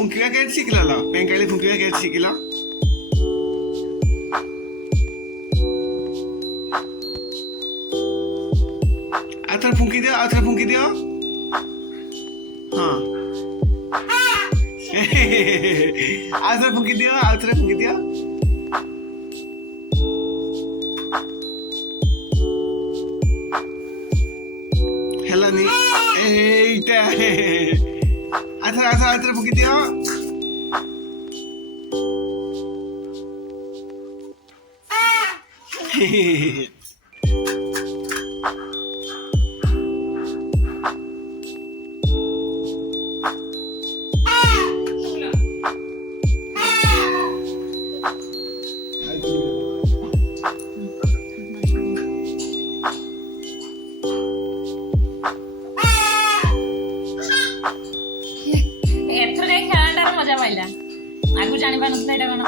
ଫୁଙ୍କିବା କେମିତି ଶିଖିଲ ଲୋ? ପେଙ୍କାଳି ଫୁଙ୍କିବା କେମିତି ଶିଖିଲ? ଆଉଥରେ ଫୁଙ୍କି ଦିଅ, ଆଉଥରେ ଫୁଙ୍କି ଦିଅ। ହଁ ଆଉଥରେ ଫୁଙ୍କି ଦିଅ, ଆଉଥରେ ଫୁଙ୍କି ଦିଅ। ହେଲାନି এইটা আচ্ছা আচ্ছা আচ্ছা ফুকি দিও ଏଥର ଯାଇ ଖେଳଟାର ମଜା ପାଇଲା। ଆଗରୁ ଜାଣିପାରୁନଥିଲା ଏଇଟା କଣ।